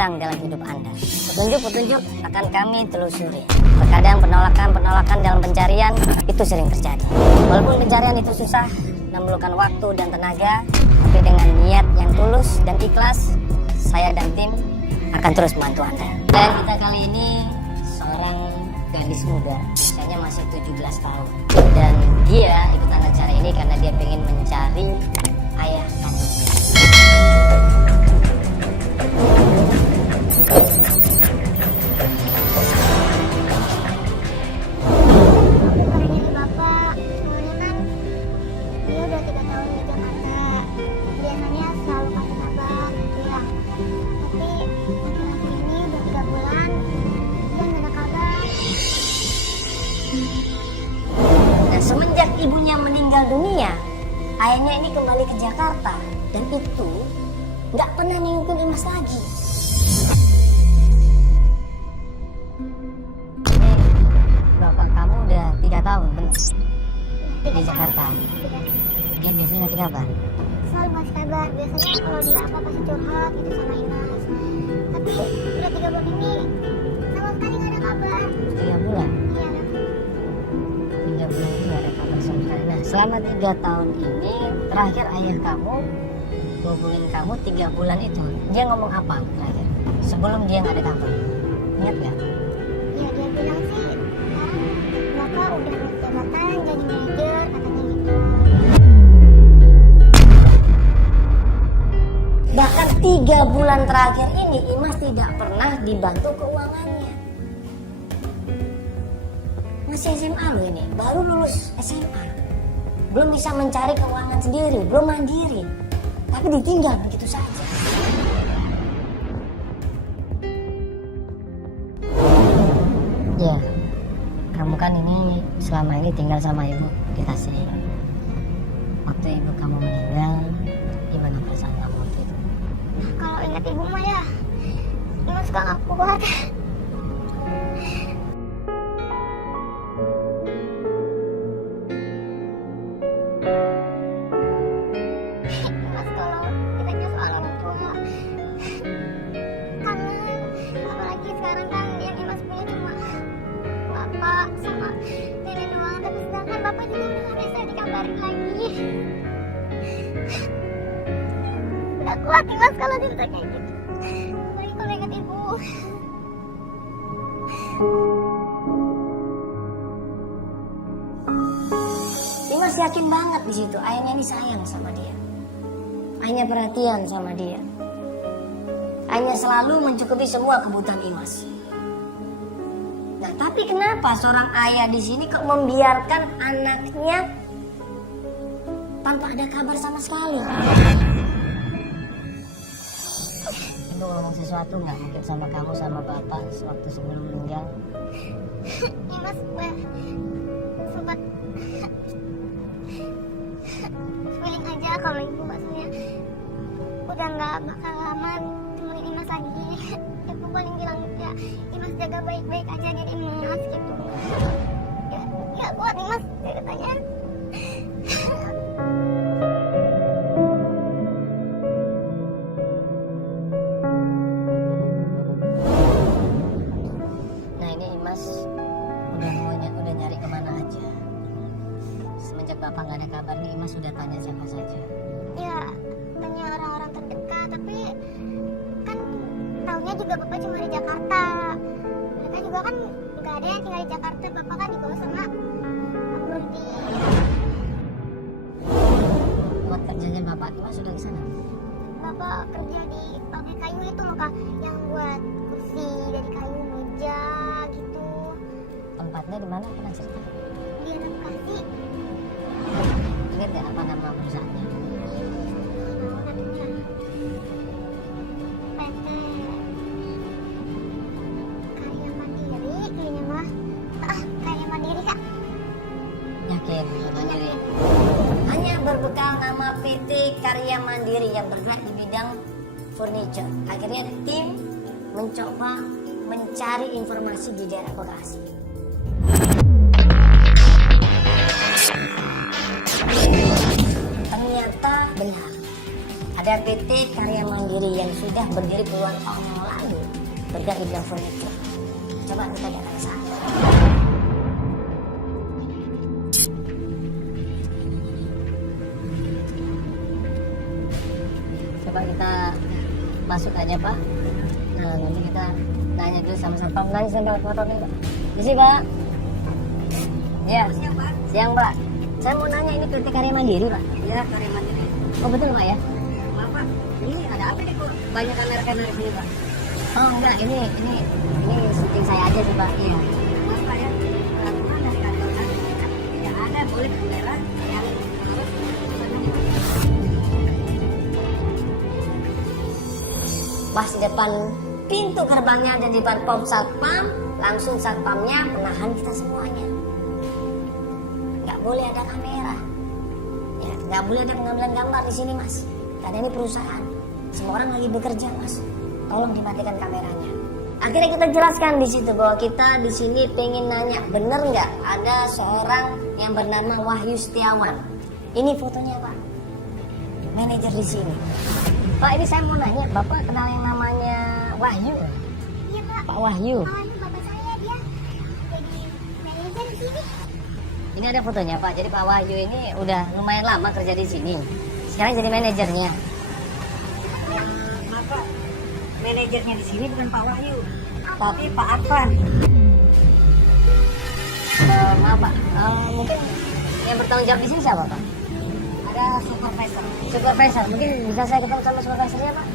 hilang dalam hidup Anda. Petunjuk-petunjuk akan kami telusuri. Terkadang penolakan-penolakan dalam pencarian itu sering terjadi. Walaupun pencarian itu susah, memerlukan waktu dan tenaga, tapi dengan niat yang tulus dan ikhlas, saya dan tim akan terus membantu Anda. Dan kita kali ini seorang gadis muda, usianya masih 17 tahun. Dan dia ikutan acara ini karena dia ingin mencari ayah kandungnya. Bapak, soalnya kan dia udah 3 tahun di Jakarta. Biasanya selalu kasih kabar, ya. Tapi akhir-akhir ini udah 3 bulan, dia nggak ada kabar. Nah, semenjak ibunya meninggal dunia, ayahnya ini kembali ke Jakarta. Dan itu nggak pernah nengokin Imas lagi. Bapak kamu udah 3 tahun, benar? Di Jakarta. Dia biasanya ngasih kabar. Selalu kasih kabar. Biasanya kalau dia apa pasti curhat gitu sama Imas. Tapi udah 3 bulan ini sama sekali nggak ada kabar. 3 bulan? Iya. 3 bulan itu nggak ada kabar sama sekali. Nah, selama 3 tahun ini, terakhir ayah kamu hubungin kamu 3 bulan itu, dia ngomong apa terakhir? Sebelum dia nggak ada kabar. Ingat nggak? Ya dia bilang sih sekarang bapak udah naik jabatan jadi manajer katanya gitu. Bahkan 3 bulan terakhir ini Imas tidak pernah dibantu keuangannya. Masih SMA loh ini, baru lulus SMA. Belum bisa mencari keuangan sendiri, belum mandiri. Tapi ditinggal begitu saja. Ya, kamu kan ini selama ini tinggal sama ibu di Tasik. Waktu ibu kamu meninggal, gimana perasaan kamu waktu itu? Kalau ingat ibu mah ya Imas suka nggak kuat. Imas kalau ditanya soal orang tua kangen, apalagi sekarang kan yang Imas punya cuma bapak sama nenek doang, tapi sedangkan bapak juga udah nggak bisa dikabarin lagi. Nggak kuat Imas kalau cerita kayak gitu. Apalagi kalau ingat ibu. Imas yakin banget di situ ayahnya ini sayang sama dia. Ayahnya perhatian sama dia. Ayahnya selalu mencukupi semua kebutuhan Imas. Nah, tapi kenapa seorang ayah di sini kok membiarkan anaknya tanpa ada kabar sama sekali? Ibu ngomong sesuatu nggak mungkin sama kamu sama bapak waktu sebelum meninggal? Imas sempat feeling aja kalau ibu maksudnya udah nggak bakal lama temenin Imas lagi. Ibu paling bilang ya Imas jaga baik-baik aja diri Imas gitu. Ya kuat Imas ceritanya. Nah, ini Imas udah nyari kemana aja. Semenjak bapak nggak ada kabar nih, Imas sudah tanya siapa saja. Ya tanya orang-orang terdekat, tapi kan taunya juga bapak cuma di Jakarta. Mereka juga kan nggak ada yang tinggal di Jakarta. Bapak kan dibawa sama Pak Murti. Buat kerjanya bapak Imas sudah di sana. Bapak kerja di pabrik kayu itu muka yang buat kursi dari kayu, meja gitu. Tempatnya di mana pernah cerita? Dia ada Bekasi. Ingat nggak apa nama perusahaannya? Namanya PT Karya Mandiri kayaknya mah. Karya Mandiri Kak. Yakin Mandiri. Hanya berbekal nama PT Karya Mandiri yang bergerak di bidang furniture. Akhirnya tim mencoba mencari informasi di daerah Bekasi. Ternyata benar, Ada PT Karya Mandiri yang sudah berdiri puluhan tahun yang lalu, bergerak di bidang furniture. Coba kita datang ke sana. Coba kita masuk aja Pak. Nah nanti kita nanya dulu sama satpam. Nanya sampai foto nih Pak. Di sini Pak. Ya. Siang Pak. Saya mau nanya ini PT Karya Mandiri Pak. Ya, Karya Mandiri. Oh betul Pak ya? Bapak, ini ada apa nih kok? Banyak kamera-kamera di sini, Pak. Oh enggak, ini syuting saya aja sih Pak. Iya. Bapak ya, peraturan dari kantor kan tidak ada boleh kamera yang harus Pas di depan pintu gerbangnya dan di depan pom satpam, langsung satpamnya menahan kita semuanya. Nggak boleh ada kamera, ya, nggak boleh ada pengambilan gambar di sini Mas. Karena ini perusahaan, semua orang lagi bekerja Mas. Tolong dimatikan kameranya. Akhirnya kita jelaskan di situ bahwa kita di sini pengen nanya, bener nggak ada seorang yang bernama Wahyu Setiawan? Ini fotonya Pak, manajer di sini. Pak, ini saya mau nanya, Bapak kenal yang namanya Wahyu? Iya Pak. Pak Wahyu. Awalnya bapak saya dia jadi manajer di sini. Ini ada fotonya Pak. Jadi Pak Wahyu ini udah lumayan lama kerja di sini. Sekarang jadi manajernya. Bapak, manajernya di sini bukan Pak Wahyu, tapi Pak Arfan. Maaf Pak, mungkin yang bertanggung jawab di sini siapa Pak? Ada supervisor. Supervisor. Mungkin bisa saya ketemu sama supervisornya Pak?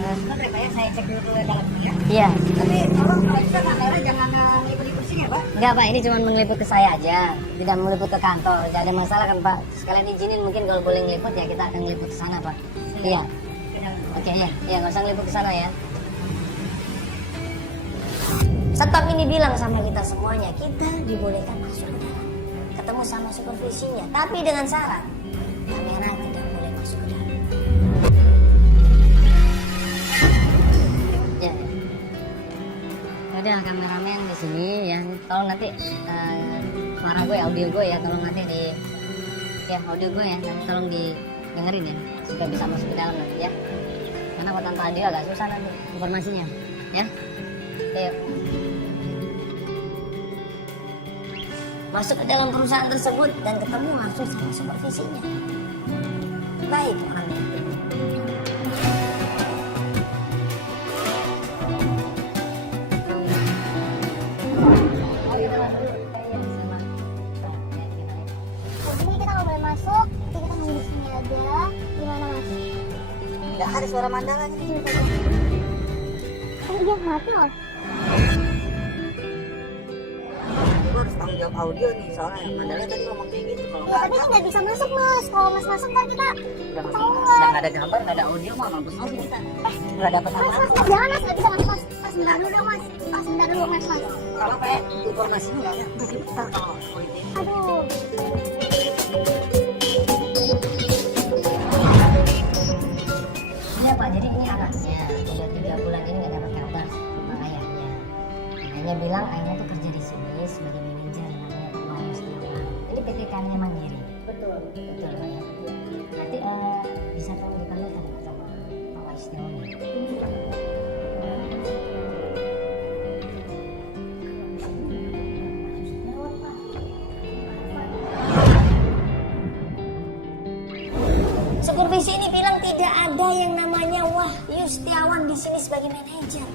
Sebentar Pak ya, saya cek dulu ke dalam ya. Iya. Tapi tolong kalau bisa kamera jangan meliput-liput sini ya, Pak. Enggak Pak, ini cuma mengeliput ke saya aja. Tidak meliput ke kantor. Tidak ada masalah kan Pak. Sekalian izinin mungkin kalau boleh ngeliput ya kita akan ngeliput ke sana Pak. Iya. Oke ya. Iya nggak usah ngeliput ke sana ya. Satpam ini bilang sama kita semuanya, kita dibolehkan masuk ke dalam. Ketemu sama supervisinya. Tapi dengan syarat, kamera tidak boleh masuk ke dalam. Ya. Ada kameramen di sini ya. Tolong nanti suara gue, audio gue ya, tolong nanti di audio gue ya, nanti tolong didengerin ya supaya bisa masuk ke dalam nanti ya. Karena kalau tanpa audio agak susah nanti informasinya ya. Ayo. Masuk ke dalam perusahaan tersebut dan ketemu langsung sama supervisinya. Baik orangnya. Jadi kita nggak boleh masuk. Jadi kita mau di sini aja. Gimana Mas? Nggak ada suara mandangan ini. Iya mati Mas. Gue harus tanggung jawab audio nih, soalnya mandangan tadi ngomong kayak gitu. Kalau Ya tapi kan nggak bisa masuk Mas. Kalau Mas masuk kan kita udah ketahuan. nggak ada gambar, nggak ada audio, mau mampus aja kita. Nggak dapat Mas, apa-apa. Mas, jangan Mas, nggak bisa masuk Mas. Mas, bentar dulu dong Mas. Mas, bentar dulu Mas. Kalau kayak informasinya nggak ada, nanti besar kalau politik. Aduh. Iya Pak, jadi ini anaknya udah 3 bulan ini nggak dapat kabar sama ayahnya. Ayahnya bilang ayahnya tuh kerja di sini sebagai manajer namanya Pak Wahyu Setiawan. Ini PT Karya Mandiri. Betul. Betul Pak ya. Nanti bisa tolong dipanggilkan Pak sama Pak Wahyu Setiawan. Supervisi ini bilang tidak ada yang namanya Wahyu Setiawan di sini sebagai manajer.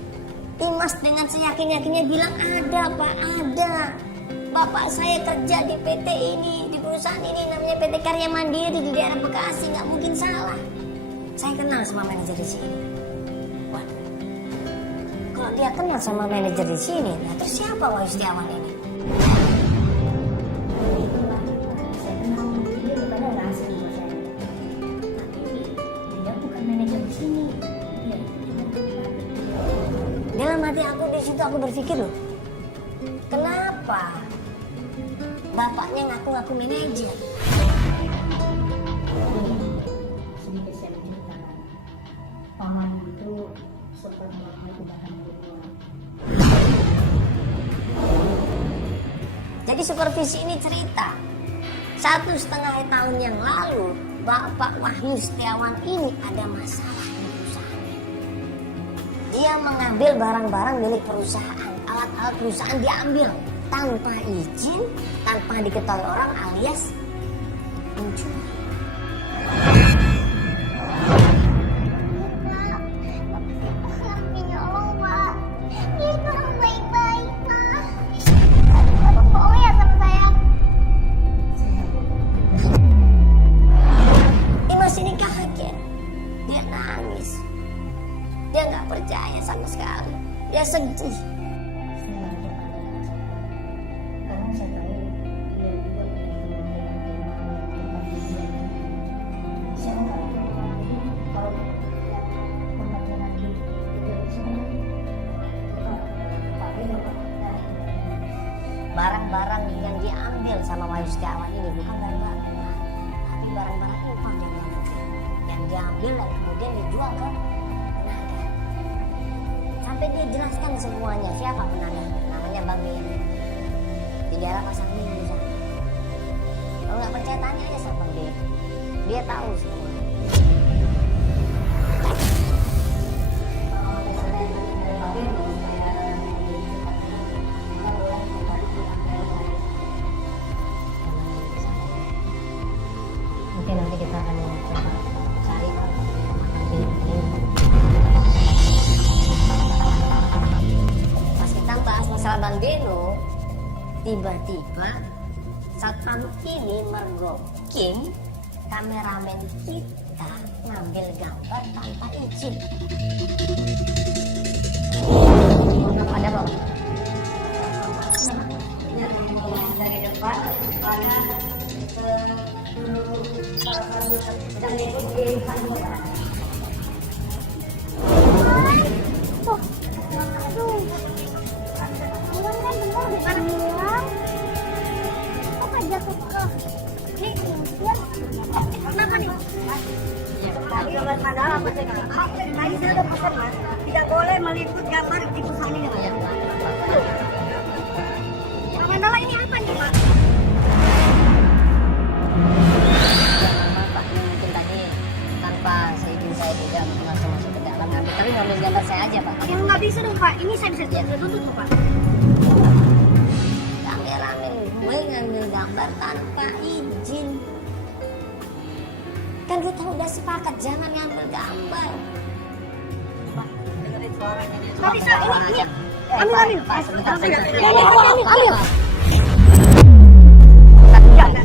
Imas dengan seyakin-yakinnya bilang ada Pak, ada. Bapak saya kerja di PT ini, di perusahaan ini namanya PT Karya Mandiri di daerah Bekasi, nggak mungkin salah. Saya kenal sama manajer di sini. Waduh, kalau dia kenal sama manajer di sini, nah terus siapa Wahyu Setiawan ini? Saya kenal dia bukan orang asing buat saya. Dia bukan manajer di sini. Dalam hati aku di situ aku berpikir loh, kenapa bapaknya ngaku-ngaku manajer? Sedikit saya menceritakan, paman itu sempat melakukan tindakan pembunuhan. Jadi supervisi ini cerita 1,5 tahun yang lalu Bapak Wahyu Setiawan ini ada masalah di perusahaannya. Dia mengambil barang-barang milik perusahaan, alat-alat perusahaan diambil tanpa izin, tanpa diketahui orang, alias mencuri. Ini kaget, dia nangis, dia nggak percaya sama sekali, dia sedih. Barang-barang yang diambil sama Wahyu Setiawan ini bukan barang-barang mewah, tapi barang-barang impor dari luar negeri yang diambil dan kemudian dijual ke penadah. Sampai dia jelaskan semuanya siapa penadah, namanya Bang Beni di daerah Pasar Minggu sana. Kalau nggak percaya tanya aja sama Bang Beni, dia tahu semua. Mungkin nanti kita akan coba cari pas kita bahas masalah Bang Beno, tiba-tiba satpam ini mergokin kameramen kita ngambil gambar tanpa izin. Ada Bang? Dari depan Tadi saya udah pesan Mas, tidak boleh meliput gambar di perusahaan ini. Mandala ini apa nih Mas? Pak, mungkin tadi tanpa seizin saya tidak masuk ke dalam, tapi ngambil gambar saya aja Pak. Yang nggak bisa dong Pak, ini saya bisa tuntut loh Pak. Kameramen gue ngambil gambar tanpa izin. Kan kita udah sepakat jangan ngambil gambar. Pak, dengerin suaranya dia. Nggak bisa, ini. Ambil. Pak, sebentar. Ambil.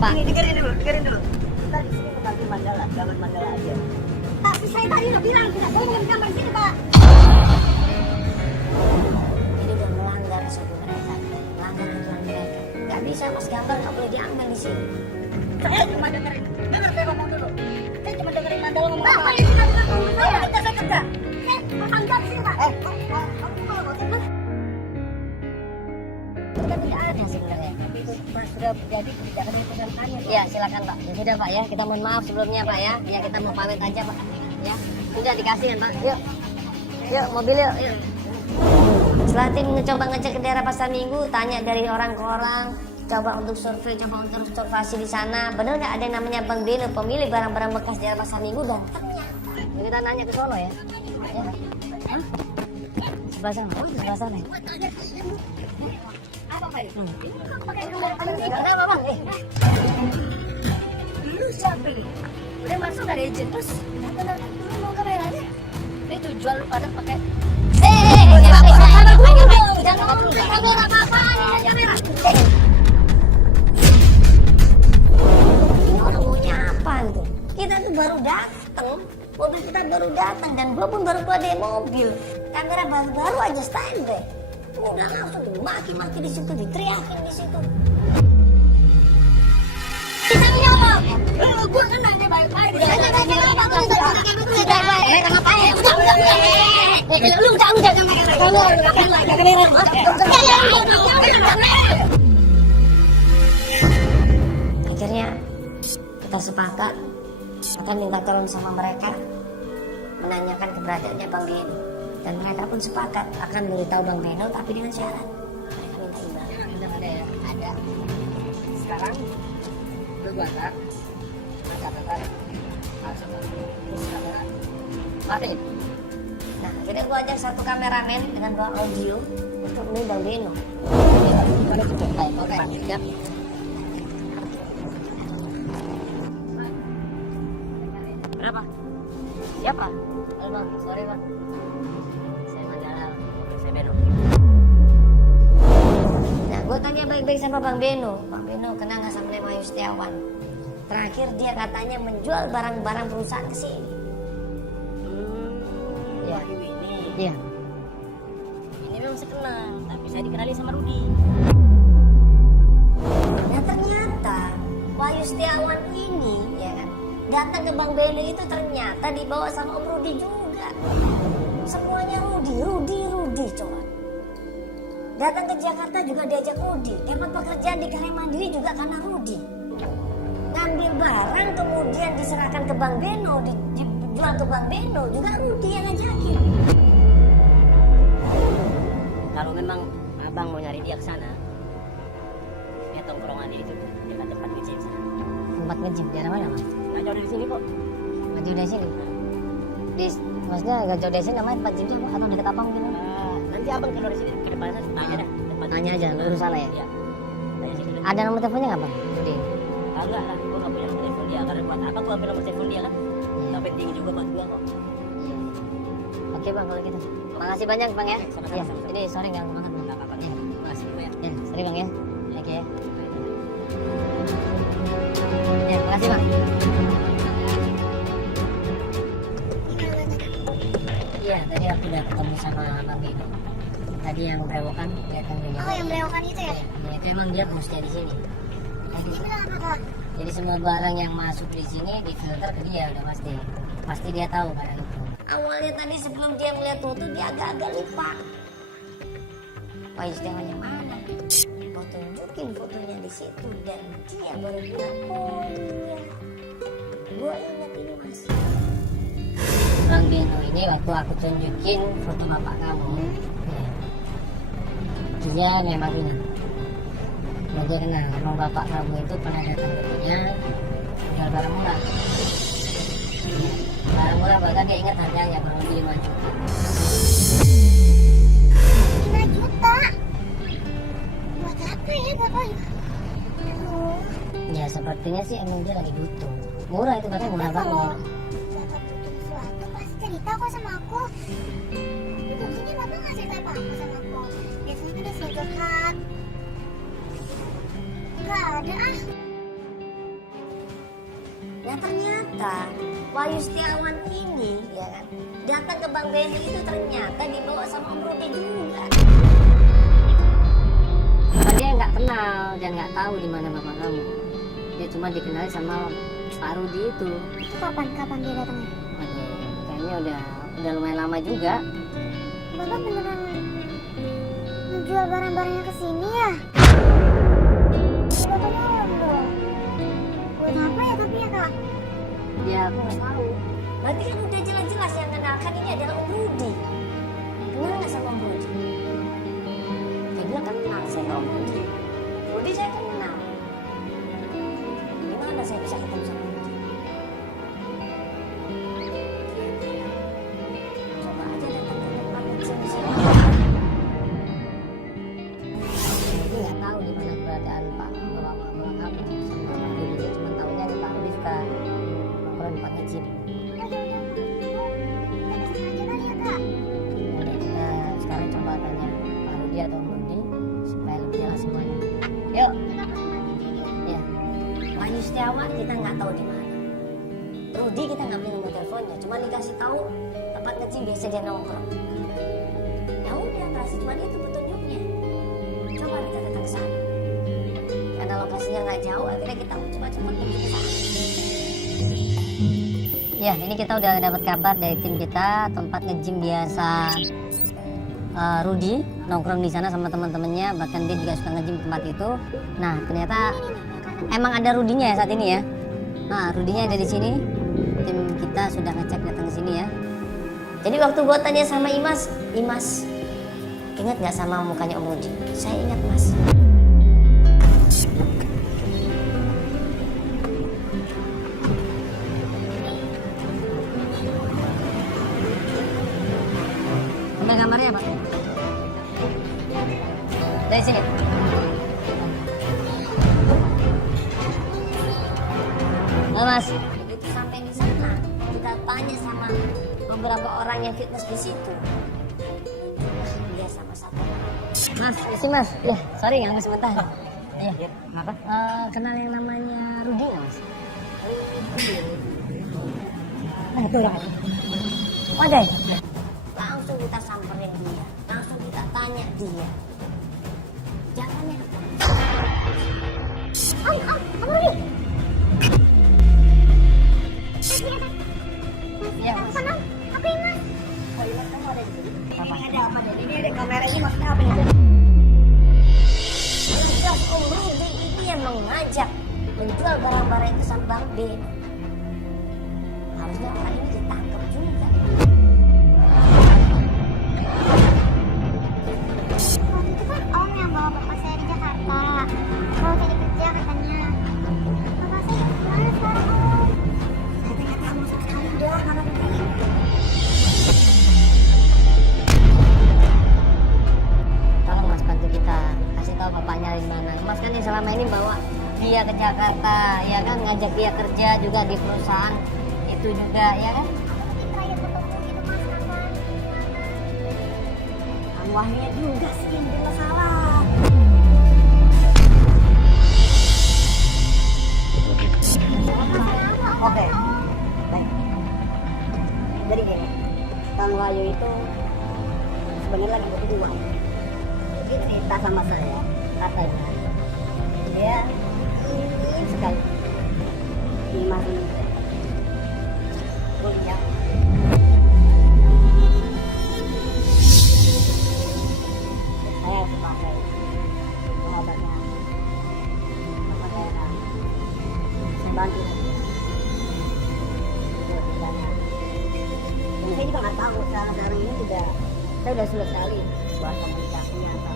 Pak, Ini dengerin dulu. Kita di sini mengambil mandala, gambar mandala aja. Tapi saya tadi udah bilang tidak boleh ngambil gambar di sini Pak. ini udah melanggar suku mereka, melanggar aturan mereka. Gak bisa Mas, gambar nggak boleh diambil di sini. Saya cuma dengerin ngomong dulu. Saya cuma dengerin mandala ngomong apa. Bapak ini nggak ngomong saya kerja. Saya tanggal di sini Pak. Kamu kalau mau terus. Kita tidak ada sebenarnya. Itu Mas sudah jadi kebijakan di perusahaan kami. Ya silakan Pak. Ya sudah Pak ya, kita mohon maaf sebelumnya Pak ya. Ya kita mau pamit aja Pak. Ya sudah dikasih kan Pak. Yuk mobil yuk. Setelah tim mencoba ngecek ke daerah Pasar Minggu, tanya dari orang ke orang, coba untuk survei, coba untuk observasi di sana, benar nggak ada yang namanya Bang Beno pemilik barang-barang bekas daerah Pasar Minggu, dan ternyata ini kita nanya ke Solo ya. Hah? Sebelah sana. Sebelah sana. Apa Pak? Kenapa Bang? Lu siapa ini? Udah masuk dari izin terus mau kameranya? Itu jual lu pada pakai kamera apa-apaan ini kamera. Ini orang maunya apa tuh? Kita tuh baru datang, mobil kita baru datang, dan gua pun baru keluar dari mobil. Kamera baru aja standby. Udah langsung dimaki-maki di situ, diteriakin di situ. Kita nyolong. Gua kan nanya baik-baik. Akhirnya kita sepakat akan minta tolong sama mereka, menanyakan keberadaannya Bang Beno, dan mereka pun sepakat akan memberitahu Bang Beno, tapi dengan syarat mereka minta imbalan. Ada ya? Ada. Sekarang lu buat catatan Mari. Nah, kita gua ajak satu kameramen dengan bawa audio untuk beli Bang Beno. Oke, siap. Berapa? Siapa? Halo Bang, sorry Bang. Saya Mandala, saya Beno. Nah, gue tanya baik-baik sama Bang Beno. Bang Beno kenal nggak sama Wahyu Setiawan? Terakhir dia katanya menjual barang-barang perusahaan ke sini. Wahyu ini. Iya. Ini memang saya kenal, tapi saya dikenali sama Rudi. Nah ternyata Wahyu Setiawan ini, ya kan, datang ke Bang Beno itu ternyata dibawa sama Om Rudi juga. Semuanya Rudi coba. Datang ke Jakarta juga diajak Rudi. Dapat pekerjaan di Karya Mandiri juga karena Rudi. Ngambil barang kemudian diserahkan ke Bang Beno, dijual ke Bang Beno juga Rudi yang ngajakin. Kalau memang abang mau nyari dia ke sana, ya tongkrongan itu dekat tempat ngejim sana. Tempat ngejim daerah mana Mas? Nggak jauh dari sini kok. Nggak jauh dari sini. Maksudnya nggak jauh dari sini namanya tempat gym atau dekat apa mungkin? Nanti abang keluar dari sini ke depan sana, tanya dah. Tanya aja, lurus sana ya. Iya. Tanya situ. Ada nomor teleponnya nggak Bang? Rudi. Kagak lah, gua nggak punya nomor telepon dia. Karena buat apa gua ambil nomor telepon dia kan? Nggak penting juga buat gua kok. Oke Bang kalau gitu. Makasih banyak Bang ya. Sama-sama, Iya, sama-sama. ini sorry nggak banget Bang. Nggak apa-apa. Iya. Makasih juga ya. Ya, sorry Bang ya. Oke ya. Ya, makasih Bang. Iya, tadi aku udah ketemu sama Bang Beno. Tadi yang berewokan, lihat kan dia. Oh, yang berewokan itu ya? Ya, itu emang dia bosnya di sini. Dia bilang apa kak? Jadi semua barang yang masuk di sini difilter ke dia udah pasti. Pasti dia tahu barang itu. Awalnya tadi sebelum dia melihat foto dia agak-agak lupa. Wahyu Setiawannya mana? Mau tunjukin fotonya di situ dan dia baru bilang, oh iya, gua ingat ini Mas. Bang Beno ini waktu aku tunjukin foto bapak kamu, ya, dia memang ingat. Dia kenal, emang bapak kamu itu pernah datang ke punya jual barang murah. Ya, barang murah bahkan dia ingat harganya kurang lebih 5 juta. 5 juta? Buat apa ya bapak? Aduh. Ya sepertinya sih emang dia lagi butuh. Murah itu katanya murah Kalau banget. bapak butuh sesuatu pasti cerita kok sama aku. Buktinya bapak nggak cerita apa-apa sama aku. Biasanya kan dia sering curhat. Nggak ada ah. Dan ternyata Wahyu Setiawan ini ya kan, datang ke Bang Beno itu ternyata dibawa sama Om Rudi juga. Dia nggak kenal dan nggak tahu di mana bapak kamu. Dia cuma dikenal sama Pak Rudi itu. Itu kapan dia datangnya? Aduh, kayaknya udah lumayan lama juga. Bapak beneran menjual barang-barangnya ke sini ya? Bapak nyolong dong. Buat apa ya tapi ya kak? Ya aku nggak tahu. Berarti kan udah jelas-jelas yang kenalkan ini adalah Om Rudi. Kenal nggak sama Om Rudi? Dia bilang kenal saya sama Om Rudi. Rudi saya kenal. Gimana saya bisa ketemu sama Rudi? Coba aja datang ke tempat kecil di sini. Rudi nggak tahu di mana keberadaan Pak Bapak kamu sama Pak Rudi. Dia cuma tahunya di Pak Rudi suka nongkrong di Pak Najib. Udah kita sekarang coba tanya Pak Rudi atau Om Rudi supaya lebih jelas semuanya. Yuk. Ya. Wahyu Setiawan kita nggak tahu di mana. Rudi kita nggak punya nomor teleponnya, cuma dikasih tahu tempat ngecim biasa dia nongkrong. Ya udah, kasih cuma itu petunjuknya. Coba kita datang ke sana. Karena lokasinya nggak jauh, akhirnya kita coba-coba pergi ke sana. Ya, ini kita udah dapat kabar dari tim kita tempat nge-gym biasa. Rudi nongkrong di sana sama teman-temannya, bahkan dia juga suka nge-gym tempat itu. Nah, ternyata emang ada Rudinya ya saat ini ya. Nah, Rudinya ada di sini. Tim kita sudah ngecek datang ke sini ya. Jadi waktu gua tanya sama Imas, ingat nggak sama mukanya Om Rudi? Saya ingat Mas. Ambil gambarnya Pak. Dari sini. Nah, Mas, itu sampai di sana kita tanya sama beberapa orang yang fitness di situ. Dia sama-sama. Mas, isi Mas. Ya, sorry ganggu sebentar. Iya. Kenapa? Kenal yang namanya Rudi nggak Mas? Nah, itu orang. Wadah. Langsung kita samperin dia, langsung kita tanya dia. Jalannya apa? Om Rudi. Iya, Mas. Apa Mas? Apa ini Mas? Oh iya, kamu ada di sini. Ini ada apa deh? Ini ada kamera ini maksudnya apa nih? Jelas Om Rudi itu yang mengajak menjual barang-barang itu sama Bang B. Harusnya orang ini ditangkap juga. Waktu itu kan Om yang bawa bapak saya di Jakarta. Mau cari kerja katanya. Bapak saya gimana sekarang Om? Saya tidak tahu sama sekali dah mana begini. Tolong Mas bantu kita kasih tahu bapaknya di mana. Mas kan yang selama ini bawa dia ke Jakarta, ya kan ngajak dia kerja juga di perusahaan itu juga, ya kan? Tapi terakhir ketemu itu Mas kapan? Wahnya juga sih yang jadi masalah. Oke, baik. Jadi gini, Kang Wahyu itu sebenarnya lagi butuh uang. Dia cerita sama saya, katanya dia ingin sekali di masa kuliah. Saya sebagai pengobatnya, sama daerah, saya bantu. Ini saya juga nggak tahu sekarang ini juga saya udah sulit sekali buat komunikasinya atau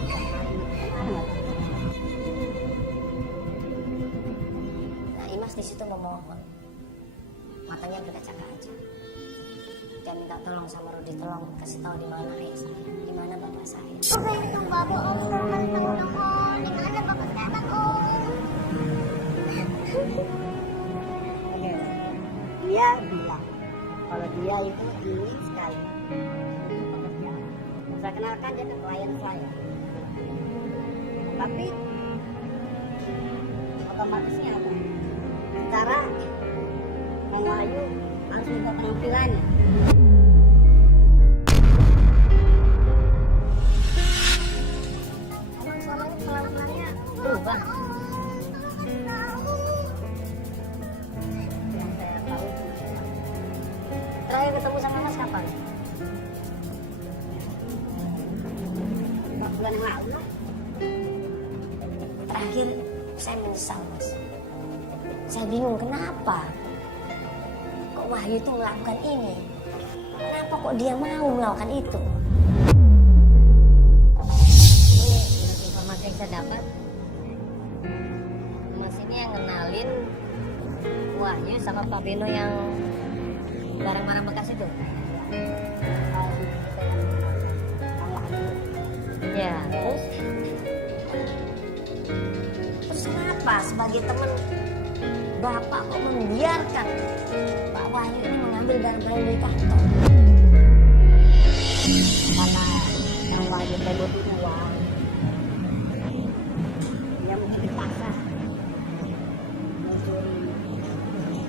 Nah, Imas di situ memohon, matanya berkaca-kaca aja. Dia minta tolong sama Rudi, tolong kasih tahu di mana ayah saya, di mana bapak saya. Oke, tunggu bapak Om. Sekarang tunggu dong Om. Di mana bapak sekarang Om? Oke. Dia bilang kalau dia itu ingin sekali bekerja. Saya kenalkan dia ke klien saya. Tapi otomatisnya apa? Secara Kang Wahyu harus minta penampilannya. Emang selama ini penampilannya berubah? Yang saya tahu Terakhir ketemu sama Mas kapan? 4 bulan yang lalu lah. Terakhir saya menyesal Mas. Saya bingung kenapa kok Wahyu itu melakukan ini. Kenapa kok dia mau melakukan itu? Ini informasi yang saya dapat, Mas ini yang kenalin Wahyu sama Pak Beno yang barang-barang bekas itu. Ya, terus kenapa sebagai teman Bapak kok membiarkan Pak Wahyu ini mengambil barang-barang dari kantor? Karena Kang Wahyu teh butuh uang. Dia mungkin dipaksa mencuri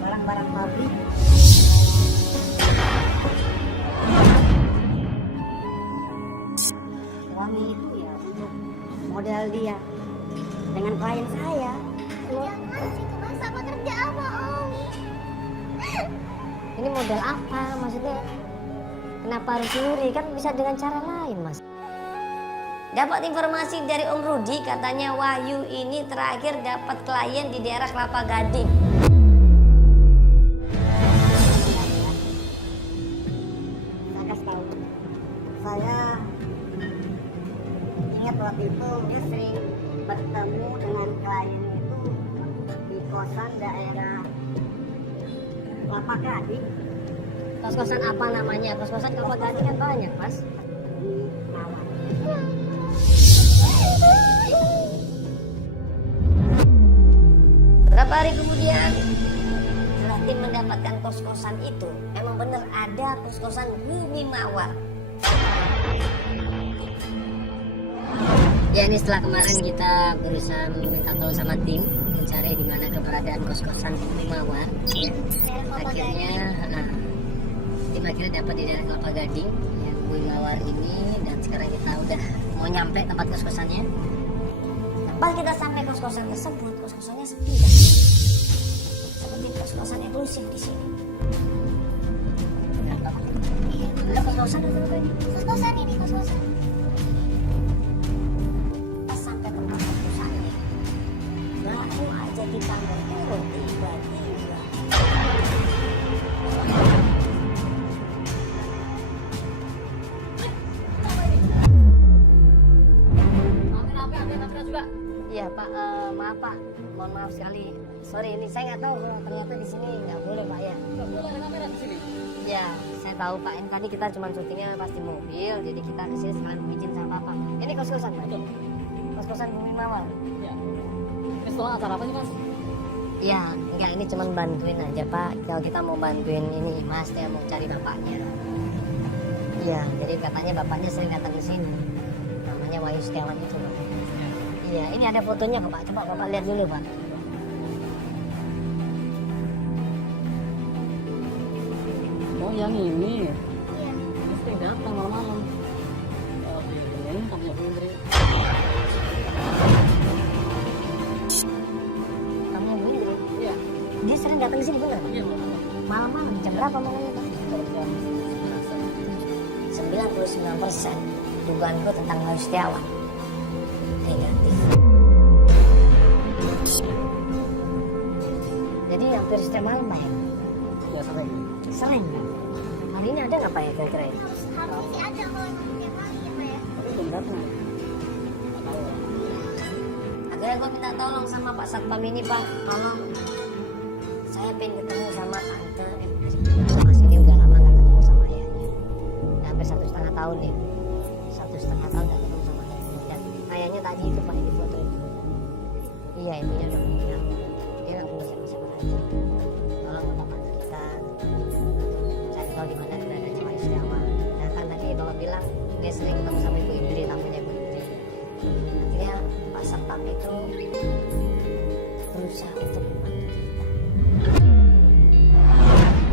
barang-barang pabrik. Uangnya itu ya untuk modal dia dengan klien saya. Jangan situ Mas, sama kerja apa Om? Ini modal apa maksudnya? Kenapa harus nyuri? Kan bisa dengan cara lain Mas. Dapat informasi dari Om Rudi, katanya Wahyu ini terakhir dapat klien di daerah Kelapa Gading. Saya kasih tahu. Saya ingat waktu itu dia sering bertemu dengan klien itu di kosan daerah Kelapa Gading. Kos-kosan apa namanya? Kos-kosan Kelapa Gading kan banyak Mas. Mawar. Beberapa hari kemudian, setelah tim mendapatkan kos-kosan itu, emang bener ada kos-kosan Bumi Mawar. Ya ini setelah kemarin kita berusaha minta tolong sama tim mencari di mana keberadaan kos-kosan Bumi Mawar. Ya. Tim akhirnya dapat di daerah Kelapa Gading, ya, Bumi Mawar ini, dan sekarang kita udah mau nyampe tempat kos-kosannya. Pas kita sampai kos-kosan tersebut, kos-kosannya sepi kan? Seperti kos-kosan eksklusif di sini. Ada kos-kosan atau apa ini? Kos-kosan ini, kos-kosan. Pas sampai tempat kos-kosannya, baru aja kita turun tiba-tiba. Iya Pak, maaf Pak, mohon maaf sekali. Sorry, ini saya nggak tahu kalau ternyata di sini nggak boleh Pak ya. Nggak boleh ada kamera di sini. Ya, saya tahu Pak. Ini tadi kita cuma syutingnya pasti mobil, jadi kita kesini sekalian izin sama Bapak. Ini kos-kosan Pak. Kos-kosan Bumi Mawar. Ya. Ini setelah acara apa sih Mas? Ya, enggak, ini cuma bantuin aja Pak. Kalau kita mau bantuin ini Mas, dia mau cari bapaknya. Iya, jadi katanya bapaknya sering datang ke sini. Namanya Wahyu Setiawan itu Pak. Iya, ini ada fotonya kok Pak. Coba Bapak lihat dulu Pak. Oh yang ini. Iya. Mesti datang malam-malam. Ini punya Indri. Kamu yang ini Bro. Iya. Dia sering datang ke sini bener? Iya malam-malam. Malam-malam, jam berapa malamnya Pak? 99% dugaanku tentang Wahyu Setiawan negatif. Jadi hampir setiap malam Pak ya? Ya sering. Sering Pak? Hari ini ada nggak Pak ya kira-kira ya? Harus sih ada kalau tiap hari ya Pak ya. Tapi belum datang. Akhirnya gue minta tolong sama Pak Satpam ini Pak, tolong saya pengen ketemu sama tante. Mas ini udah lama nggak ketemu sama ayahnya, udah hampir 1,5 tahun nih, 1,5 tahun nggak ketemu sama ayahnya. Dan ayahnya tadi itu Pak di foto itu, iya ibunya udah meninggal, dia nggak punya siapa-siapa lagi. Tolong Bapak kita, saya tahu di mana keberadaannya Wahyu Setiawan. Nah kan tadi Bapak bilang dia sering ketemu sama Ibu Indri, tamunya Ibu Indri. Akhirnya Pak Satpam itu berusaha untuk membantu kita.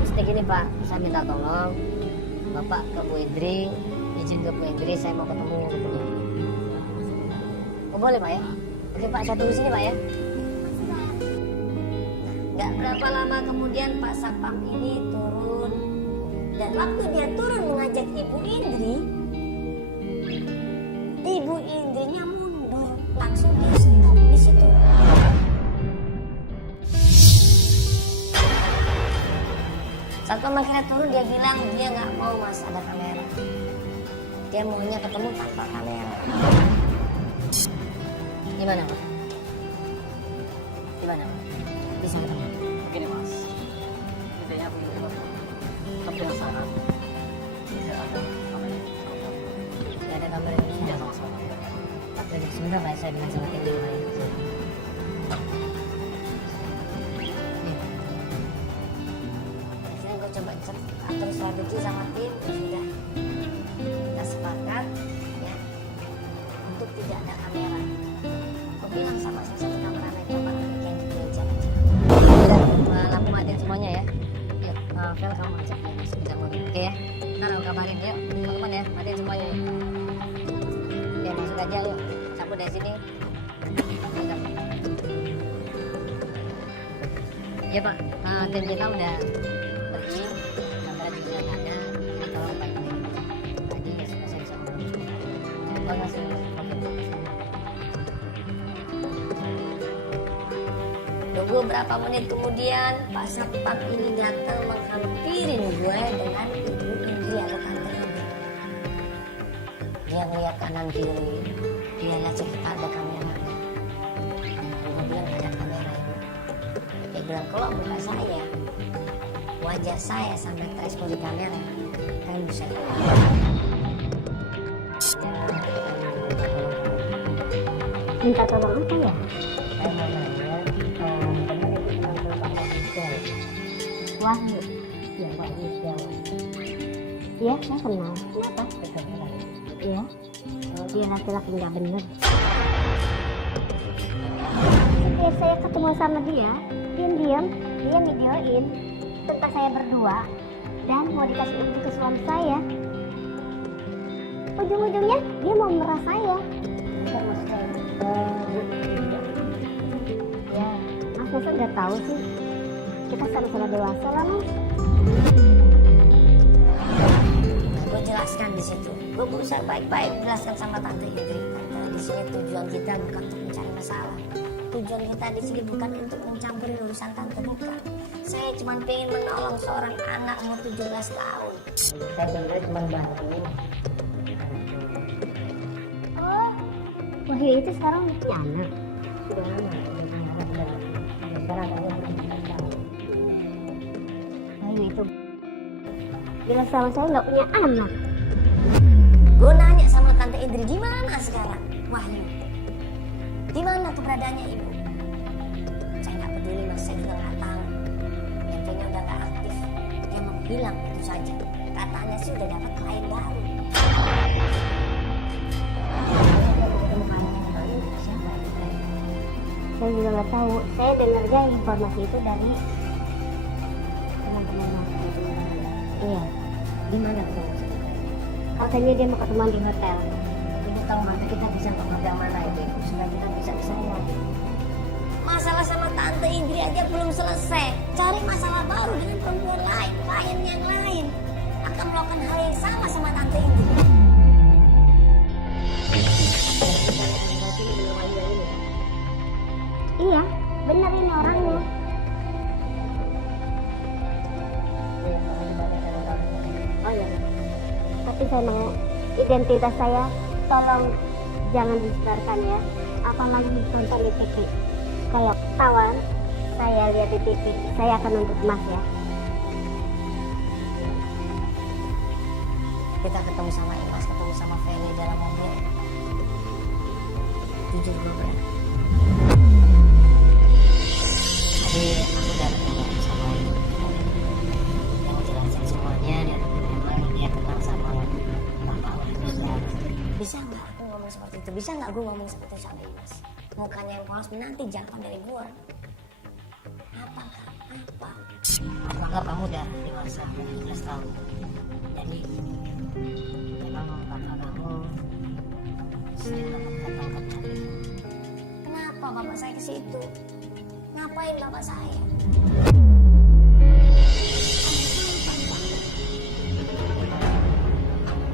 Mesti gini Pak, saya minta tolong Bapak ke Bu Indri, izin ke Bu Indri, saya mau ketemu gitu. Oh boleh Pak ya? Oke Pak, saya tunggu sini Pak ya. Gak berapa lama kemudian Pak Satpam ini turun, dan waktu dia turun mengajak Ibu Indri, Ibu Indrinya mundur, langsung dia stop di situ. Satpam akhirnya turun, dia bilang dia nggak mau Mas ada kamera. Dia maunya ketemu tanpa kamera. Gimana Pak? Gimana Pak? Bisa ketemu? Begini Mas. Intinya begini Mas. Tapi yang salah. Tidak ada kamera. Tidak ada kamera ini. Tidak sama-sama. Oke, sebentar Pak, saya bilang sama tim dulu Pak ya. Akhirnya gue coba atur strategi sama tim, ya sudah kita sepakat ya untuk tidak ada kamera. Gue bilang sama salah satu kamera naik kamera yang dipencet aja. Udah, lampu matiin semuanya ya. Yuk, Vel kamu ajak ya sekejap mobil. Oke ya, ntar aku kabarin yuk teman-teman ya, matiin semuanya ya. Ya masuk aja lu, cabut dari sini. Mantap. Ya Pak, tim kita udah pergi, kamera juga nggak ada. Ya, tolong Pak ini. Tadi ya sudah saya bisa ngomong. Terima kasih. Oke Pak. Tunggu berapa menit kemudian Pak Satpam ini datang menghampiri gue dengan Ibu Indri atau tante ini. Dia ngeliat kanan kiri, dia lihat sekitar ada kamera. Gue bilang ada kamera Ibu. Dia bilang kalau bukan saya, wajah saya sampai terekspos di kamera, kalian bisa tahu. Minta tolong apa ya? Saya mau nanya, teman itu panggil Bapak Rizal. Wahyu. Ya, Pak Rizal. Iya, saya kenal. Kenapa? Kebetulan. Iya. Dia laki-laki nggak bener. Setiap saya ketemu sama dia, diam-diam dia videoin tentang saya berdua dan mau dikasih info ke suami saya. Ujung-ujungnya dia mau meras saya. Ya, Mas masa nggak tahu sih? Kita sama-sama dewasa lah, Mas. Gue jelaskan di situ. Gue berusaha baik-baik jelaskan sama Tante Indri. Tante, di sini tujuan kita bukan untuk mencari masalah. Tujuan kita di sini bukan untuk mencampuri urusan Tante, bukan. Saya cuma pengen menolong seorang anak umur 17 tahun. Saya benar cuma bantu. Oh, Wahyu itu sekarang punya anak. Sudah lama, sekarang saya belum tahu. Wahyu itu bilang sama saya nggak punya anak. Gue nanya sama Tante Indri, di mana sekarang Wahyu? Di mana keberadaannya ibu? Saya nggak peduli, Mas, saya juga nggak tahu. Infonya udah nggak aktif, dia menghilang itu saja. Katanya sih udah dapat klien baru. Siapa? Saya juga nggak tahu. Saya dengarnya informasi itu dari teman-teman Mas. Iya. Di mana ketemu? Katanya dia mau ketemuan di hotel. Ibu tahu nanti kita bisa ke hotel mana itu, supaya kita bisa kesana. Masalah sama Tante Indri aja belum selesai. Cari masalah baru dengan perempuan lain, klien yang lain akan melakukan hal yang sama sama Tante Indri. Iya, benar ini orangnya. Oh iya. Tapi saya mau identitas saya tolong jangan disebarkan ya. Apalagi ditonton di TV. Kayak tawan saya lihat di TV, saya akan nuntut Mas ya. Kita ketemu sama Imas, ketemu sama Feli dalam mobil. Jujur gue berat. Tadi aku udah ketemu sama itu. Yang jelasin semuanya dan memang dia kenal sama Bapak Rizal. Bisa nggak aku ngomong seperti itu? Bisa nggak gue ngomong seperti itu sama Imas? Mukanya yang polos menanti jawaban dari gue. Apa kak? Apa? Aku anggap kamu udah dewasa 17 tahun. Jadi memang bapak kamu sering banget datang ke cari. Kenapa bapak saya ke situ? Ngapain bapak saya?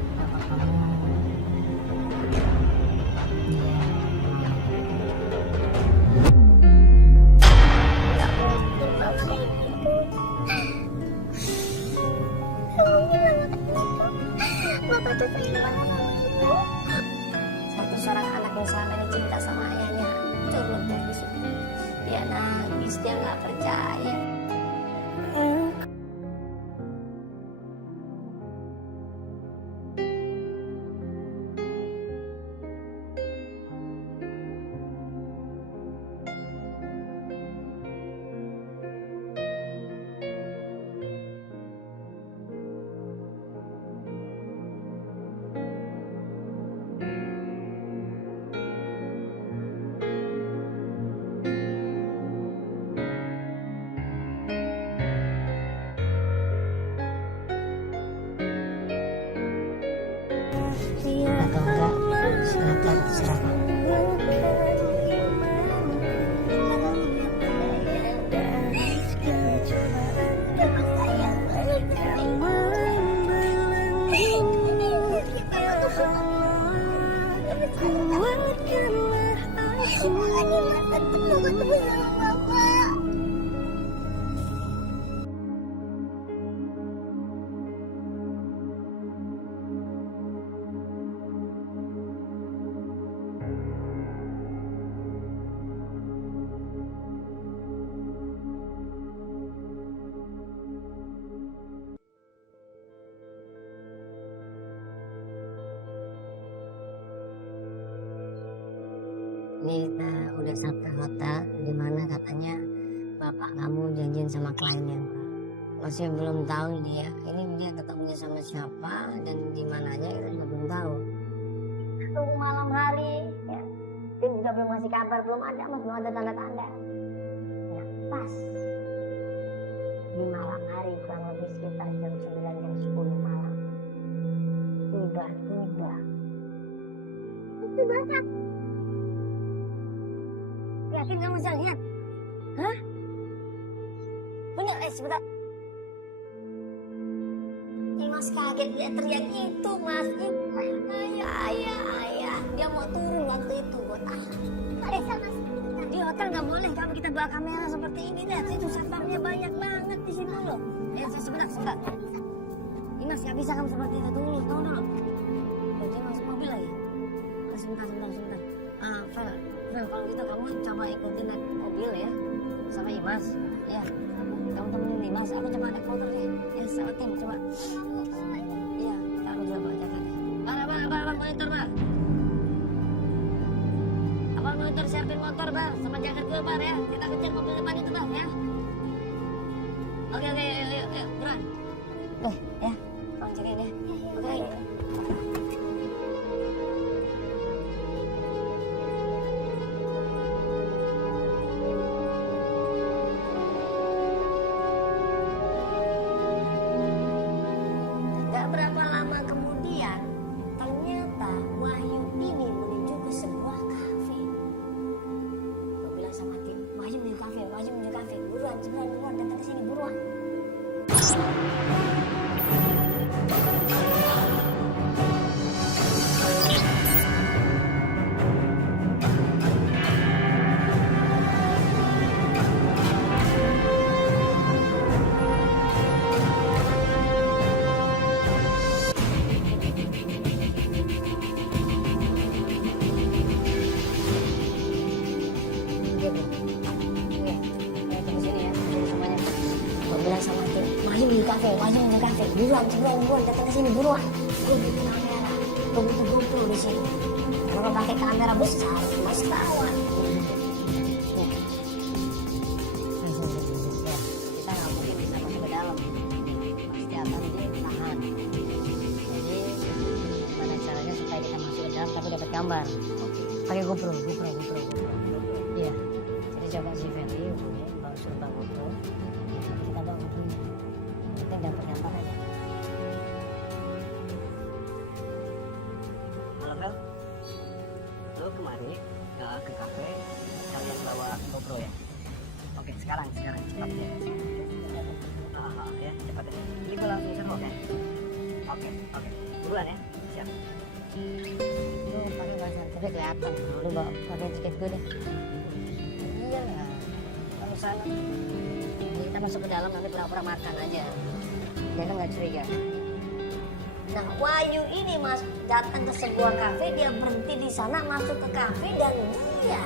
Bapak kamu Bapak tuh sayang banget sama ibu. satu seorang anak yang selama ini cinta sama ayahnya hancur lebur di situ. Dia nangis, dia nggak percaya. Atau enggak, silakan terserah kamu. Ini kita udah sampai hotel di mana katanya bapak kamu janjian sama kliennya. Masih belum tahu dia. Ini dia ketemunya sama siapa dan di mananya kita juga belum tahu. Tunggu malam hari. Ya. Tim juga belum ngasih kabar, belum ada tanda-tanda. Ya, pas di malam hari kurang lebih sekitar jam 9 jam 10 malam. Tiba-tiba. Itu banget. Yakin kamu bisa lihat? Hah? Bener, sebentar. Mas kaget dia teriak itu, Mas. Ayah. Dia mau turun waktu itu buat ayah. Di hotel nggak boleh kalau kita bawa kamera seperti ini. Lihat itu satpamnya banyak banget di sini loh. Sebentar. Mas nggak bisa kamu seperti itu dulu. Tunggu dulu. Dia masuk mobil lagi. Sebentar. Fel, kalau gitu kamu coba ikutin naik mobil ya sama Imas. Ya, kamu temenin Imas. Aku coba naik motor ya. Ya, sama tim coba. Iya, kamu coba jaga. Abang monitor, Bang. Abang monitor siapin motor, Bang. Sama jaket gue, Bang ya. Kita kejar mobil depan itu, Bang ya. Oke, yuk, buruan. Ya, tolong jagain ya. Oke. Berapa lama kemudian ternyata Wahyu ini menuju ke sebuah kafe. Gue bilang sama tim, Wahyu menuju kafe, buruan datang ke sini buruan. Bilang sama tim, Wahyu di kafe, buruan datang ke sini buruan. Gue butuh kamera, gue butuh GoPro di sini. Kalau pakai kamera besar, mas kawan. Kita nggak mungkin bisa masuk ke dalam, pasti akan ditahan. Jadi gimana caranya supaya kita masuk ke dalam tapi dapat gambar? Pakai GoPro. Iya. Jadi coba si Fendi, bawa suruh bawa GoPro. Kita bawa GoPro. Kita dapat gambar aja. Halo Fel, lo kemari ke kafe kalian bawa GoPro ya? Oke, sekarang cepat ya. Ya cepat ya. Ini gue langsung seru ya. Oke, buruan ya, siap. Lu pakai bahasa tapi kelihatan. Lu bawa pakai jaket gue deh. Iya lah, kalau sana kita masuk ke dalam nanti pura-pura makan aja. Dia kan nggak curiga. Nah, Wahyu ini mas datang ke sebuah kafe, dia berhenti di sana, masuk ke kafe dan dia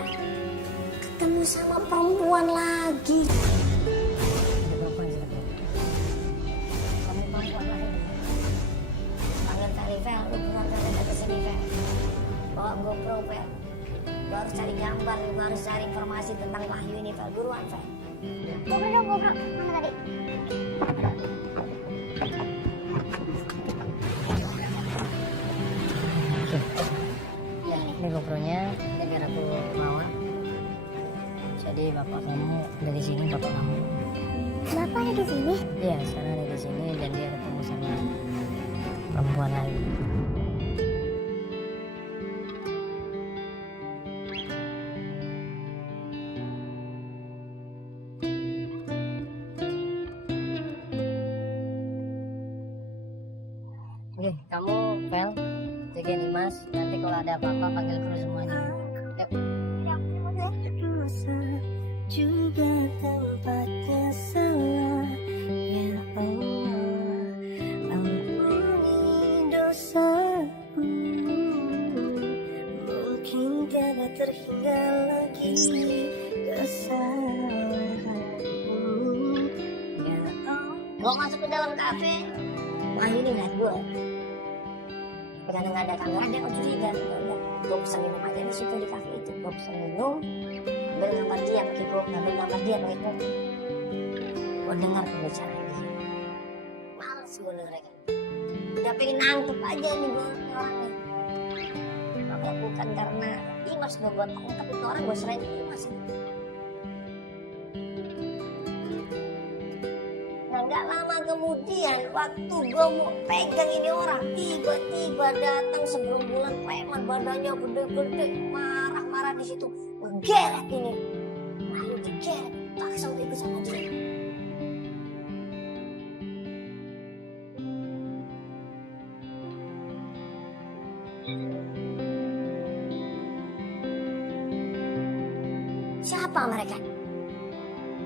ketemu sama perempuan lagi. Panggil kali Fel, lu bukan datang ke sini Fel. Bawa GoPro Fel. Lu harus cari gambar, lu harus cari informasi tentang Wahyu ini Fel. Buruan Fel. GoPro, mana tadi? Ya, ini GoPro-nya, ini biar aku bawa. Jadi bapak kamu dari sini, bapak kamu. Bapaknya di sini? Iya, sekarang ada di sini dan dia ketemu sama perempuan lagi. Oke, kamu Fel, jagain Imas. Nanti kalau ada apa-apa panggil kru semuanya. Yuk. Dosa juga tempatnya salah, ya Allah, ampuni dosaku. Mungkin tiada terhingga lagi kesalahanku, ya Allah. Gua masuk ke dalam kafe. Wah ini ngeliat gue. Karena nggak ada kamera dia kok curiga. gue pesen minum aja di situ di kafe itu. Gue pesen minum, ambil gambar dia pakai gue, ambil gambar dia pakai gue. Gue dengar pembicaraan dia. Males gue dengerin. Udah pengen nangkep aja nih gue orangnya. Kalau bukan karena Imas gue tangkap itu orang, gue serahin ke Imas. Nah gak lama kemudian waktu gue mau pegang ini orang, tiba-tiba datang segerombolan preman badannya gede-gede, marah-marah di situ, ngegeret ini. Lalu digeret, paksa untuk ikut sama dia. Siapa mereka?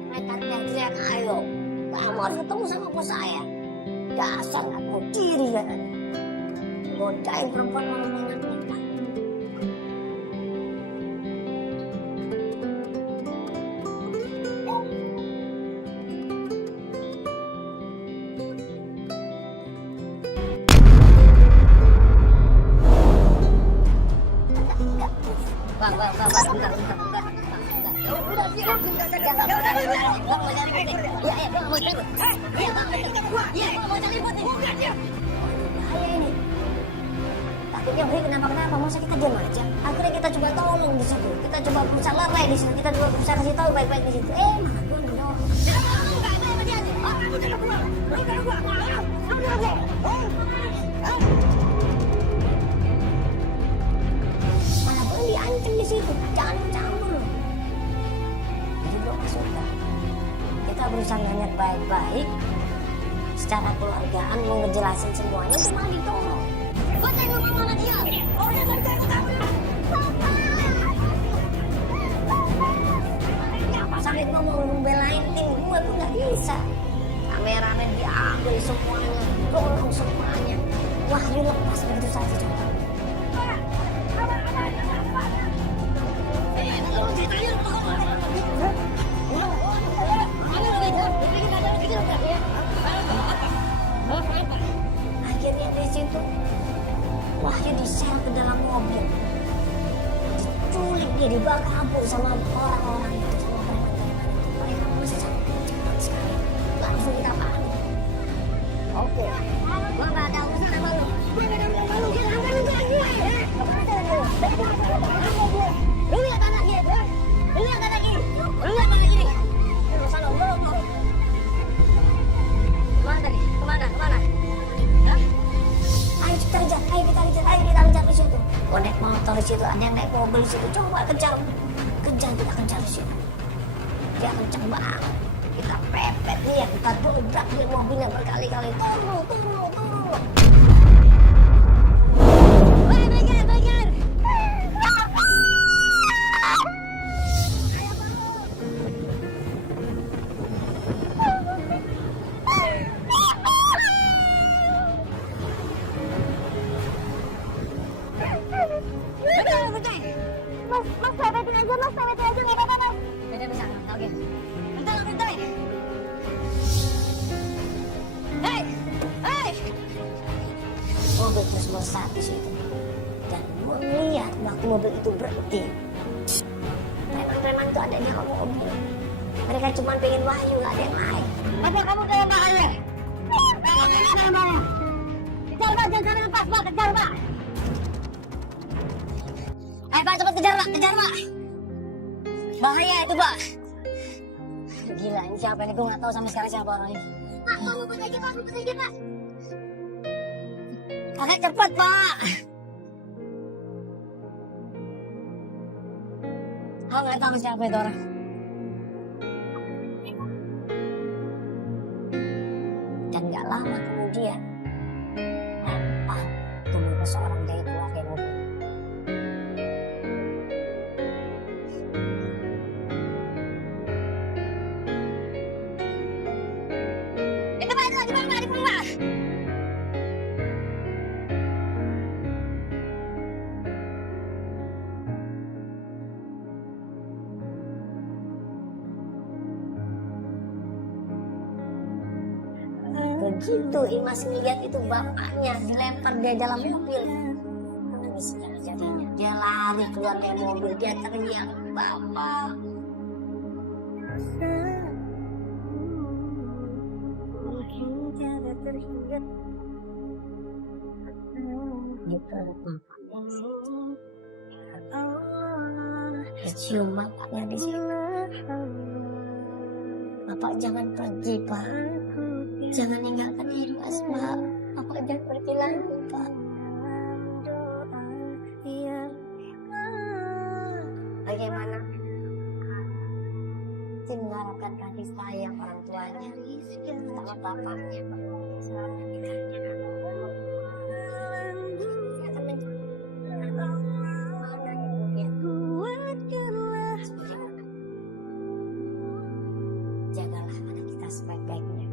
Mereka teriak, ayo, kamu harus ketemu sama bos saya. Dasar gak tahu diri kan? Godain perempuan malam-malam nikah. Bang, bentar. Udah, siap. Bang, mau cari putih. Iya, bang, mau cari putih. Iya, bang, mau cari putih. Bukan dia. Bahaya ini. Takutnya Bri kenapa-kenapa, masa kita diam aja. Akhirnya kita coba tolong di situ. Kita coba berusaha lerai di situ. Kita coba berusaha kasih tahu baik-baik di situ. Malah gue mendorong. Malah gue diancam di situ. Jangan campur loh. Jadi gue gak suka. Kita berusaha nanya baik-baik. Secara keluargaan mau ngejelasin semuanya, cuma ditolong. Gue tanya ngomong sama dia. Orangnya gak bisa ikut aku. Kenapa sampai gue mau membelain tim gue tuh gak bisa. Kameramen diambil semuanya, dorong semuanya. Wahyu lepas begitu saja coba. Akhirnya di situ Wahyu diseret ke dalam mobil, diculik dia, dibawa kabur sama orang-orang itu, sama preman-preman itu. Mereka masih sangat cepat sekali. Langsung kita panik. Oke, gua gak ada urusan sama lu. Gua gak ada urusan sama lu. Gila, angkat lu gue. Kemana lu? Lu lihat anak dia. Lu lihat anak ini. Lu lihat anak ini. Urusan lu. Kemana tadi? Kemana? Hah? Ayo kita kejar di situ. Gua naik motor di situ, ada yang naik mobil di situ. Coba kejar, kita kejar di situ. Dia kenceng banget. Kita pepet dia, kita dobrak dia mobilnya berkali-kali. Turun. Bagian. Mas, pepetin aja nggak apa-apa mas. Beda bisa, oke. Bentar. Hei! Mobil terus melesat di situ. Dan melihat waktu mobil itu berhenti. Preman-preman itu ada di dalam mobil. Mereka cuma pengen Wahyu, gak ada yang lain. Apa kamu dalam bahaya? Kejar Pak, jangan sampai lepas Pak, kejar Pak. Ayo Pak, cepet kejar Pak. Bahaya itu Pak. Gila, ini siapa ini? Gue gak tahu sampai sekarang siapa orang ini. Pak, luput aja Pak. Kakak cepet Pak. Aku gak tahu siapa itu orang. Dan gak lama kemudian turun seorang dari keluarga mobil. Itu Pak, di bawah. Begitu Imas lihat itu bapaknya dilempar di dalam mobil, nangis jadinya. Dia lari keluar dari mobil, dia teriak, "Bapak!" Mungkin tiada terhingga Gitu. Allah. Cium bapaknya di situ. Bapak jangan pergi, Pak. Jangan ninggalkan ibu Asma. Bapak jangan pergi lagi, Pak. Bagaimana Tim mengharapkan kasih sayang orang tuanya sama bapaknya. Jagalah anak kita sebaik-baiknya.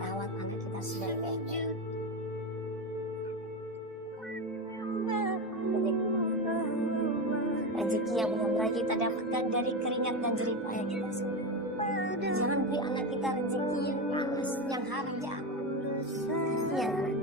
Rawat anak kita sebaik-baiknya. Rezeki yang benar-benar kita dapatkan dari keringat dan jerih payah kita semua. Jangan beri anak kita rezeki yang panas, yang haram, yang